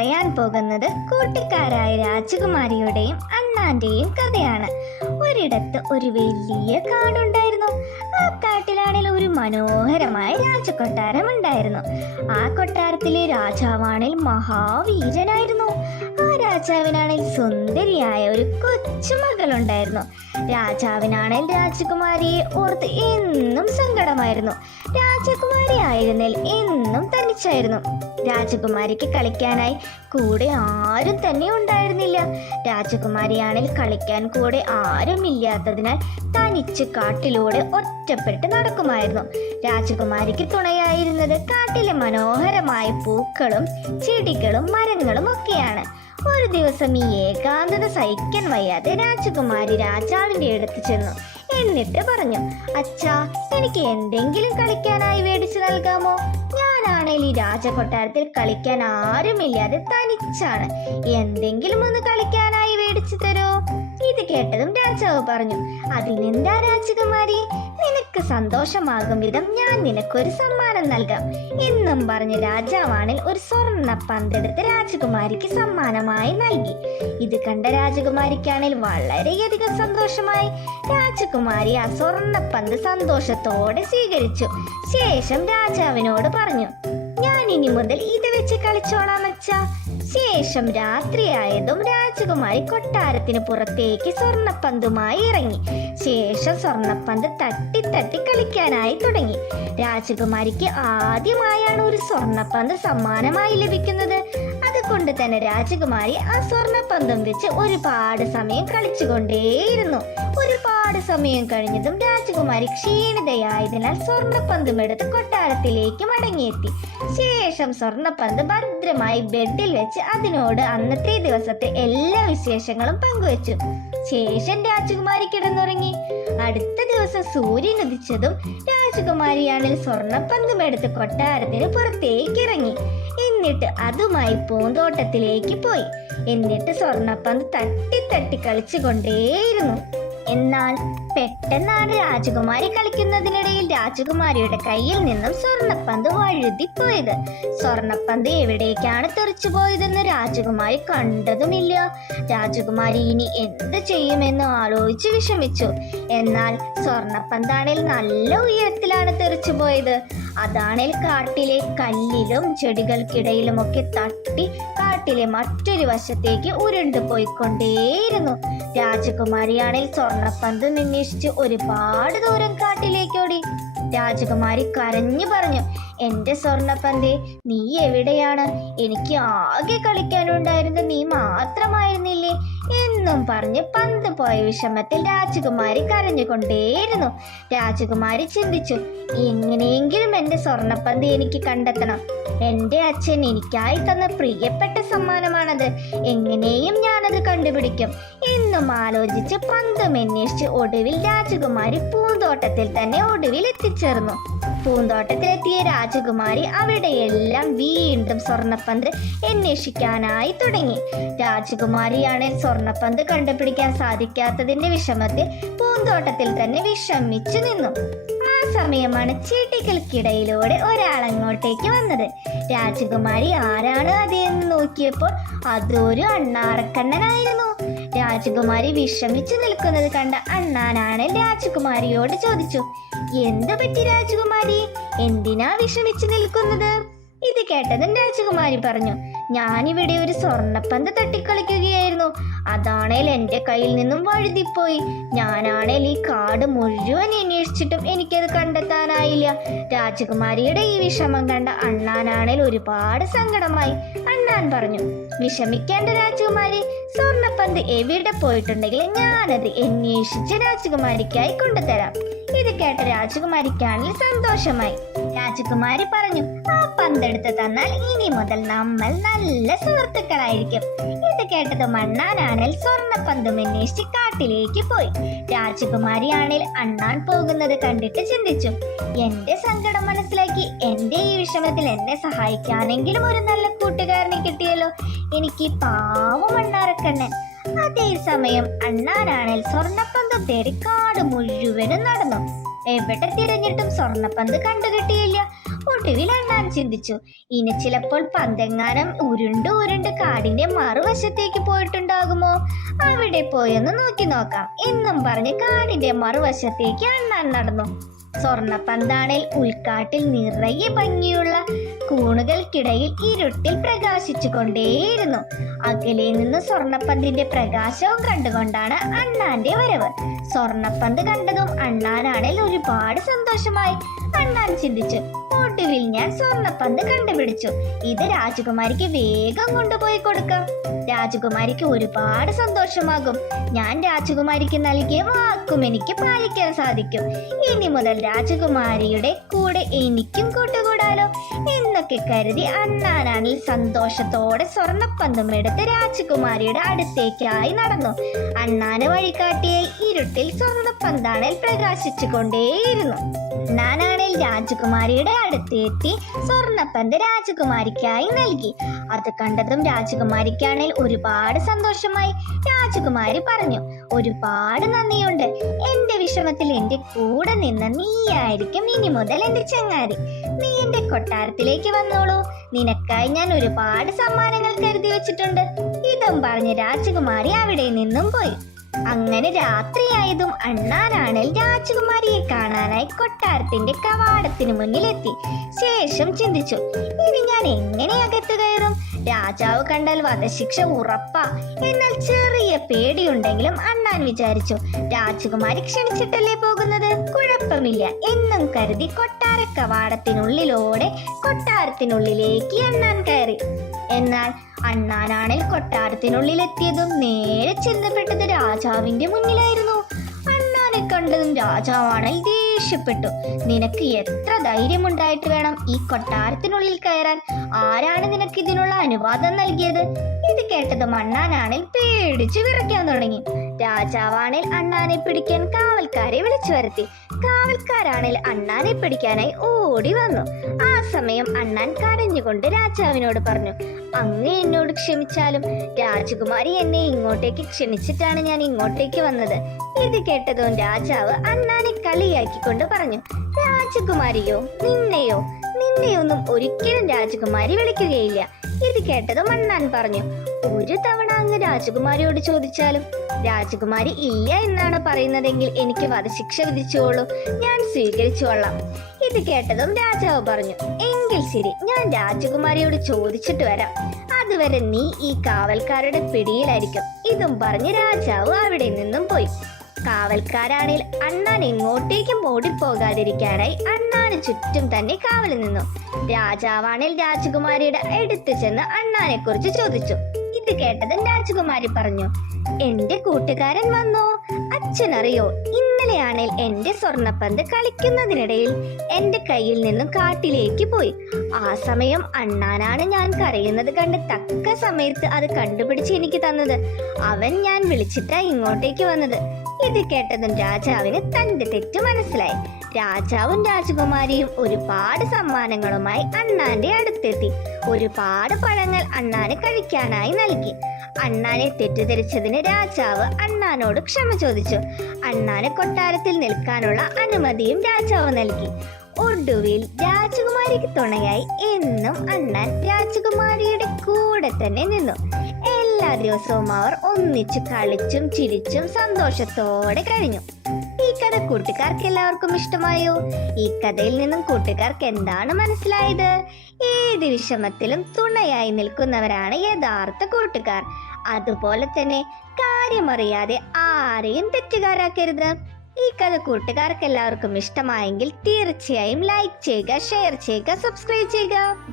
പറയാൻ പോകുന്നത് കൂട്ടിക്കാരായ രാജകുമാരിയുടെയും അണ്ണാന്റെയും കഥയാണ്. ഒരിടത്ത് ഒരു വലിയ കാടുണ്ടായിരുന്നു. ആ കാട്ടിലാണെങ്കിൽ ഒരു മനോഹരമായ രാജകൊട്ടാരം ഉണ്ടായിരുന്നു. ആ കൊട്ടാരത്തിലെ രാജാവാണെങ്കിൽ മഹാവീരനായിരുന്നു. രാജാവിനാണെങ്കിൽ സുന്ദരിയായ ഒരു കൊച്ചു മകളുണ്ടായിരുന്നു. രാജാവിനാണെങ്കിൽ രാജകുമാരിയെ ഓർത്ത് എന്നും സങ്കടമായിരുന്നു. രാജകുമാരി ആയിരുന്നേൽ എന്നും തനിച്ചായിരുന്നു. രാജകുമാരിക്ക് കളിക്കാനായി കൂടെ ആരും തന്നെ ഉണ്ടായിരുന്നില്ല. രാജകുമാരിയാണെങ്കിൽ കളിക്കാൻ കൂടെ ആരും ഇല്ലാത്തതിനാൽ തനിച്ച് കാട്ടിലൂടെ ഒറ്റപ്പെട്ട് നടക്കുമായിരുന്നു. രാജകുമാരിക്ക് തുണയായിരുന്നത് കാട്ടിലെ മനോഹരമായ പൂക്കളും ചെടികളും മരങ്ങളും ഒക്കെയാണ്. ഒരു ദിവസം ഈ ഏകാന്തത സഹിക്കാൻ വയ്യാതെ രാജകുമാരി രാജാവിന്റെ അടുത്ത് ചെന്നു. എന്നിട്ട് പറഞ്ഞു അച്ഛാ എനിക്ക് എന്തെങ്കിലും കളിക്കാനായി മേടിച്ചു നൽകാമോ? ഞാനാണെങ്കിൽ ഈ രാജകൊട്ടാരത്തിൽ കളിക്കാൻ ആരുമില്ലാതെ തനിച്ചാണ്. എന്തെങ്കിലും ഒന്ന് കളിക്കാനായി മേടിച്ചു തരോ? ഇത് കേട്ടതും രാജാവ് പറഞ്ഞു അതിനെന്താ രാജകുമാരി? നിനക്ക് സന്തോഷമാകും വിധം ഞാൻ നിനക്കൊരു സമ്മാനം നൽകാം. എന്നും പറഞ്ഞ് രാജാവാണിൽ ഒരു സ്വർണ പന്തെടുത്ത് രാജകുമാരിക്ക് സമ്മാനമായി നൽകി. ഇത് കണ്ട രാജകുമാരിക്കാണെങ്കിൽ വളരെയധികം സന്തോഷമായി. രാജകുമാരി ആ സ്വർണപ്പന്ത് സന്തോഷത്തോടെ സ്വീകരിച്ചു. ശേഷം രാജാവിനോട് പറഞ്ഞു ഞാൻ ഇനി മുതൽ ഇത് വെച്ച് കളിച്ചോളാം അച്ഛാ. ശേഷം രാത്രിയായതും രാജകുമാരി കൊട്ടാരത്തിന് പുറത്തേക്ക് സ്വർണപ്പന്തുമായി ഇറങ്ങി. ശേഷം സ്വർണപ്പന്ത് തട്ടി തട്ടി കളിക്കാനായി തുടങ്ങി. രാജകുമാരിക്ക് ആദ്യമായാണ് ഒരു സ്വർണപ്പന്ത് സമ്മാനമായി ലഭിക്കുന്നത്. അതുകൊണ്ട് തന്നെ രാജകുമാരി ആ സ്വർണപ്പന്തം വെച്ച് ഒരുപാട് സമയം കളിച്ചുകൊണ്ടേയിരുന്നു. സമയം കഴിഞ്ഞതും രാജകുമാരി ക്ഷീണിതയായതിനാൽ സ്വർണപ്പന്തും എടുത്ത് കൊട്ടാരത്തിലേക്ക് മടങ്ങിയെത്തി. ശേഷം സ്വർണപ്പന്ത് ഭദ്രമായി ബെഡിൽ വെച്ച് അതിനോട് അന്നത്തെ ദിവസത്തെ എല്ലാ വിശേഷങ്ങളും പങ്കുവച്ചു. ശേഷം രാജകുമാരി കിടന്നുറങ്ങി. അടുത്ത ദിവസം സൂര്യൻ ഉദിച്ചതും രാജകുമാരിയാണിൽ സ്വർണപ്പന്തും എടുത്ത് കൊട്ടാരത്തിന് പുറത്തേക്ക് ഇറങ്ങി. എന്നിട്ട് അതുമായി പൂന്തോട്ടത്തിലേക്ക് പോയി. എന്നിട്ട് സ്വർണപ്പന്ത് തട്ടി തട്ടി കളിച്ചുകൊണ്ടേയിരുന്നു. എന്നാൽ പെട്ടെന്നാണ് രാജകുമാരി കളിക്കുന്നതിനിടയിൽ രാജകുമാരിയുടെ കയ്യിൽ നിന്നും സ്വർണപ്പന്ത് വഴുതിപ്പോയത്. സ്വർണപ്പന്ത് എവിടേക്കാണ് തെറിച്ചു പോയതെന്ന് രാജകുമാരി കണ്ടതുമില്ല. രാജകുമാരി ഇനി എന്ത് ചെയ്യുമെന്ന് ആലോചിച്ച് വിഷമിച്ചു. എന്നാൽ സ്വർണപ്പന്താണെങ്കിൽ നല്ല ഉയരത്തിലാണ് തെറിച്ചു പോയത്. അതാണിൽ കാട്ടിലെ കല്ലിലും ചെടികൾക്കിടയിലുമൊക്കെ തട്ടി കാട്ടിലെ മറ്റൊരു വശത്തേക്ക് ഉരുണ്ടു പോയിക്കൊണ്ടേയിരുന്നു രാജകുമാരിയാണെങ്കിൽ സ്വർണപ്പന്ത് അന്വേഷിച്ച് ഒരുപാട് ദൂരം കാട്ടിലേക്കോടി. രാജകുമാരി കരഞ്ഞു പറഞ്ഞു എന്റെ സ്വർണപ്പന്തേ നീ എവിടെയാണ്? എനിക്ക് ആകെ കളിക്കാനുണ്ടായിരുന്ന നീ മാത്രമായിരുന്നില്ലേ? എന്നും പറഞ്ഞ് പന്ത് പോയ വിഷമത്തിൽ രാജകുമാരി കരഞ്ഞുകൊണ്ടേയിരുന്നു. രാജകുമാരി ചിന്തിച്ചു എങ്ങനെയെങ്കിലും എന്റെ സ്വർണപ്പന്ത് എനിക്ക് കണ്ടെത്തണം. എന്റെ അച്ഛൻ എനിക്കായി തന്ന പ്രിയപ്പെട്ട സമ്മാനമാണത്. എങ്ങനെയും ഞാനത് കണ്ടുപിടിക്കും. എന്നും ആലോചിച്ച് പന്തം അന്വേഷിച്ച് ഒടുവിൽ രാജകുമാരി പൂന്തോട്ടത്തിൽ തന്നെ ഒടുവിൽ എത്തിച്ചേർന്നു. പൂന്തോട്ടത്തിലെത്തിയ രാജകുമാരി അവിടെയെല്ലാം വീണ്ടും സ്വർണപ്പന്ത് അന്വേഷിക്കാനായി തുടങ്ങി. രാജകുമാരിയാണ് സ്വർണപ്പന്ത് കണ്ടുപിടിക്കാൻ സാധിക്കാത്തതിന്റെ വിഷമത്തിൽ പൂന്തോട്ടത്തിൽ തന്നെ വിഷമിച്ചു നിന്നു. സമയമാണ് ഒരാൾ അങ്ങോട്ടേക്ക് വന്നത്. രാജകുമാരി ആരാണ് അതെന്ന് നോക്കിയപ്പോൾ അതൊരു അണ്ണാറക്കണ്ണനായിരുന്നു. രാജകുമാരി വിഷമിച്ചു നിൽക്കുന്നത് കണ്ട അണ്ണാനാണ് രാജകുമാരിയോട് ചോദിച്ചു എന്തു പറ്റി രാജകുമാരി? എന്തിനാ വിഷമിച്ചു നിൽക്കുന്നത്? ഇത് കേട്ടതും രാജകുമാരി പറഞ്ഞു ഞാനിവിടെ ഒരു സ്വർണപ്പന്ത് തട്ടിക്കളിക്കുകയായിരുന്നു. അതാണേൽ എന്റെ കയ്യിൽ നിന്നും വഴുതിപ്പോയി. ഞാനാണേൽ ഈ കാട് മുഴുവൻ അന്വേഷിച്ചിട്ടും എനിക്കത് കണ്ടെത്താനായില്ല. രാജകുമാരിയുടെ ഈ വിഷമം കണ്ട അണ്ണാനാണേൽ ഒരുപാട് സങ്കടമായി. അണ്ണാൻ പറഞ്ഞു വിഷമിക്കേണ്ട രാജകുമാരി സ്വർണപ്പന്ത് എവിടെ പോയിട്ടുണ്ടെങ്കിൽ ഞാനത് അന്വേഷിച്ച് രാജകുമാരിക്കായി കൊണ്ടുതരാം. ഇത് കേട്ട രാജകുമാരിക്കാണെങ്കിൽ സന്തോഷമായി. രാജകുമാരി പറഞ്ഞു ആ പന്തെടുത്ത് തന്നാൽ ഇനി മുതൽ നമ്മൾ നല്ല സുഹൃത്തുക്കളായിരിക്കും. ഇത് കേട്ടത് മണ്ണാനാണിൽ സ്വർണപ്പന്തും അന്വേഷിച്ച് കാട്ടിലേക്ക് പോയി. രാജകുമാരിയാണിൽ അണ്ണാൻ പോകുന്നത് കണ്ടിട്ട് ചിന്തിച്ചു. എന്റെ സങ്കടം മനസ്സിലാക്കി എന്റെ ഈ വിഷമത്തിൽ എന്നെ സഹായിക്കാനെങ്കിലും ഒരു നല്ല കൂട്ടുകാരനെ കിട്ടിയല്ലോ. എനിക്ക് പാവം അണ്ണാറക്കണ്ണൻ അതേസമയം അണ്ണാനാണിൽ സ്വർണപ്പന്തം തേടി കാട് മുഴുവനും നടന്നു. എവിടെ തിരഞ്ഞിട്ടും സ്വർണപ്പന്ത് കണ്ടുകിട്ടിയില്ല. ഒടുവിൽ ചിന്തിച്ചു. ഇനി ചിലപ്പോൾ പന്തെങ്ങാനം ഉരുണ്ട് ഉരുണ്ട് കാടിന്റെ മറുവശത്തേക്ക് പോയിട്ടുണ്ടാകുമോ? അവിടെ പോയൊന്ന് നോക്കി നോക്കാം. എന്നും പറഞ്ഞ് കാടിന്റെ മറുവശത്തേക്ക് അണ്ണാൻ നടന്നു. സ്വർണപ്പന്താണിൽ ഉൾക്കാട്ടിൽ നിറയെ ഭംഗിയുള്ള കൂണുകൾക്കിടയിൽ ഇരുട്ടിൽ പ്രകാശിച്ചു കൊണ്ടേയിരുന്നു അകലെ നിന്ന് സ്വർണപ്പന്തിന്റെ പ്രകാശവും കണ്ടുകൊണ്ടാണ് അണ്ണാന്റെ വരവ്. സ്വർണപ്പന്ത് കണ്ടതും അണ്ണാനാണെങ്കിൽ ഒരുപാട് സന്തോഷമായി. അണ്ണാൻ ചിന്തിച്ചു ഞാൻ സ്വർണപ്പന്ത് കണ്ടുപിടിച്ചു. ഇത് രാജകുമാരിക്ക് വേഗം കൊണ്ടുപോയി കൊടുക്കാം. രാജകുമാരിക്ക് ഒരുപാട് സന്തോഷമാകും. ഞാൻ രാജകുമാരിക്ക് നൽകിയ വാക്കും എനിക്ക് പാലിക്കാൻ സാധിക്കും. ഇനി മുതൽ രാജകുമാരിയുടെ കൂടെ എനിക്കും കൂട്ടുകൂടാലോ. എന്നൊക്കെ കരുതി അണ്ണാനാണിൽ സന്തോഷത്തോടെ സ്വർണപ്പന്തും എടുത്ത് രാജകുമാരിയുടെ അടുത്തേക്കായി നടന്നു. അണ്ണാന് വഴികാട്ടിയ ഇരുട്ടിൽ സ്വർണപ്പന്താണിൽ പ്രകാശിച്ചു കൊണ്ടേയിരുന്നു അണ്ണാനാണിൽ രാജകുമാരിയുടെ അടുത്തെത്തി സ്വർണപ്പന്ത് രാജകുമാരിക്കായി നൽകി. അത് കണ്ടതും രാജകുമാരിക്കാണേൽ ഒരുപാട് സന്തോഷമായി രാജകുമാരി പറഞ്ഞു ഒരുപാട് നന്ദിയുണ്ട്. എന്റെ വിഷമത്തിൽ എന്റെ കൂടെ നിന്ന നീയായിരിക്കും ഇനി മുതൽ എന്റെ ചങ്ങാതി. നീ എന്റെ കൊട്ടാരത്തിലേക്ക് വന്നോളൂ. നിനക്കായി ഞാൻ ഒരുപാട് സമ്മാനങ്ങൾ കരുതി വെച്ചിട്ടുണ്ട്. ഇതും പറഞ്ഞ് രാജകുമാരി അവിടെ നിന്നും പോയി. അങ്ങനെ രാത്രിയായതും അണ്ണാനാണൽ രാജകുമാരിയെ കാണാനായി കൊട്ടാരത്തിന്റെ കവാടത്തിന് മുന്നിലെത്തി. ശേഷം ചിന്തിച്ചു ഇനി ഞാൻ എങ്ങനെ അകത്ത് കയറും? രാജാവ് കണ്ടാൽ വധശിക്ഷ ഉറപ്പാ. എന്നാൽ ചെറിയ പേടിയുണ്ടെങ്കിലും അണ്ണാൻ വിചാരിച്ചു രാജകുമാരി ക്ഷണിച്ചിട്ടല്ലേ പോകുന്നത്? കുഴപ്പമില്ല എന്നും കരുതി കൊട്ടാര കവാടത്തിനുള്ളിലൂടെ കൊട്ടാരത്തിനുള്ളിലേക്ക് അണ്ണാൻ കയറി. എന്നാൽ അണ്ണാനാണിൽ കൊട്ടാരത്തിനുള്ളിലെത്തിയതും നേരെ ചെന്നപ്പെട്ടത് രാജാവിന്റെ മുന്നിലായിരുന്നു. അണ്ണാനെ കണ്ടതും രാജാവാണ് ദേഷ്യപ്പെട്ടു. നിനക്ക് എത്ര ധൈര്യമുണ്ടായിട്ട് വേണം ഈ കൊട്ടാരത്തിനുള്ളിൽ കയറാൻ? ആരാണ് നിനക്ക് ഇതിനുള്ള അനുവാദം നൽകിയത്? ഇത് കേട്ടതും അണ്ണാനാണിൽ പേടിച്ചു വിറയ്ക്കാൻ തുടങ്ങി. രാജാവാണിൽ അണ്ണാനെ പിടിക്കാൻ കാവൽക്കാരെ വിളിച്ചു വരുത്തി. കാവൽക്കാരാണിൽ അണ്ണാനെ പിടിക്കാനായി ഓടി വന്നു. ആ സമയം അണ്ണാൻ കരഞ്ഞുകൊണ്ട് രാജാവിനോട് പറഞ്ഞു അങ്ങ് എന്നോട് ക്ഷമിച്ചാലും രാജകുമാരി എന്നെ ഇങ്ങോട്ടേക്ക് ക്ഷണിച്ചിട്ടാണ് ഞാൻ ഇങ്ങോട്ടേക്ക് വന്നത്. ഇത് കേട്ടതും രാജാവ് അണ്ണാനെ കളിയാക്കിക്കൊണ്ട് പറഞ്ഞു രാജകുമാരിയോ നിന്നെയോ നിന്നെയൊന്നും ഒരിക്കലും രാജകുമാരി വിളിക്കുകയില്ല. ഇത് കേട്ടതും അണ്ണാൻ പറഞ്ഞു ഒരു തവണ അങ്ങ് രാജകുമാരിയോട് ചോദിച്ചാലും രാജകുമാരി ഇല്ല എന്നാണ് പറയുന്നതെങ്കിൽ എനിക്ക് വധശിക്ഷ വിധിച്ചോളൂ ഞാൻ സ്വീകരിച്ചുകൊള്ളാം ഇത് കേട്ടതും രാജാവ് പറഞ്ഞു എങ്കിൽ ശരി ഞാൻ രാജകുമാരിയോട് ചോദിച്ചിട്ട് വരാം. അതുവരെ നീ ഈ കാവൽക്കാരുടെ പിടിയിലായിരിക്കും. ഇതും പറഞ്ഞ് രാജാവ് അവിടെ നിന്നും പോയി. കാവൽക്കാരാണെങ്കിൽ അണ്ണാൻ എങ്ങോട്ടേക്കും ഓടിപ്പോകാതിരിക്കാനായി അണ്ണാന് ചുറ്റും തന്നെ കാവൽ നിന്നു. രാജാവാണിൽ രാജകുമാരിയുടെ അടുത്ത് ചെന്ന് അണ്ണാനെ കുറിച്ച് ചോദിച്ചു. ഇത് കേട്ടതും രാജകുമാരി പറഞ്ഞു. എന്റെ കൂട്ടുകാരൻ വന്നോ. അച്ഛനറിയോ ഇന്നലെയാണേൽ എന്റെ സ്വർണപ്പന്ത് കളിക്കുന്നതിനിടയിൽ എന്റെ കയ്യിൽ നിന്നും കാട്ടിലേക്ക് പോയി. ആ സമയം അണ്ണാനാണ് ഞാൻ കരയുന്നത് കണ്ട് തക്ക സമയത്ത് അത് കണ്ടുപിടിച്ച് എനിക്ക് തന്നത്. അവൻ ഞാൻ വിളിച്ചിട്ടാ ഇങ്ങോട്ടേക്ക് വന്നത്. ഇത് കേട്ടതും രാജാവിന് തന്റെ തെറ്റ് മനസ്സിലായി. രാജാവും രാജകുമാരിയും ഒരുപാട് സമ്മാനങ്ങളുമായി അണ്ണാന്റെ അടുത്തെത്തി. ഒരുപാട് പഴങ്ങൾ അണ്ണാന് കഴിക്കാനായി നൽകി. അണ്ണാനെ തെറ്റിദ്ധരിച്ചതിന് രാജാവ് അണ്ണാനോട് ക്ഷമ ചോദിച്ചു. അണ്ണാന് കൊട്ടാരത്തിൽ നിൽക്കാനുള്ള അനുമതിയും രാജാവ് നൽകി. ഒടുവിൽ രാജകുമാരിക്ക് തുണയായി എന്നും അണ്ണാൻ രാജകുമാരിയുടെ കൂടെ തന്നെ നിന്നു. എല്ലാ ദിവസവും അവർ ഒന്നിച്ച് കളിച്ചും ചിരിച്ചും സന്തോഷത്തോടെ കഴിഞ്ഞു. ഈ കഥ കൂട്ടുകാർക്ക് എല്ലാവർക്കും ഇഷ്ടമായോ? ഈ കഥയിൽ നിന്നും കൂട്ടുകാർക്ക് എന്താണ് മനസ്സിലായത്? ഏത് വിഷമത്തിലും തുണയായി നിൽക്കുന്നവരാണ് യഥാർത്ഥ കൂട്ടുകാർ. അതുപോലെ തന്നെ കാര്യമറിയാതെ ആരെയും തെറ്റുകാരാക്കരുത്. ഈ കഥ കൂട്ടുകാർക്ക് എല്ലാവർക്കും ഇഷ്ടമായെങ്കിൽ തീർച്ചയായും ലൈക്ക് ചെയ്യുക ഷെയർ ചെയ്യുക സബ്സ്ക്രൈബ് ചെയ്യുക.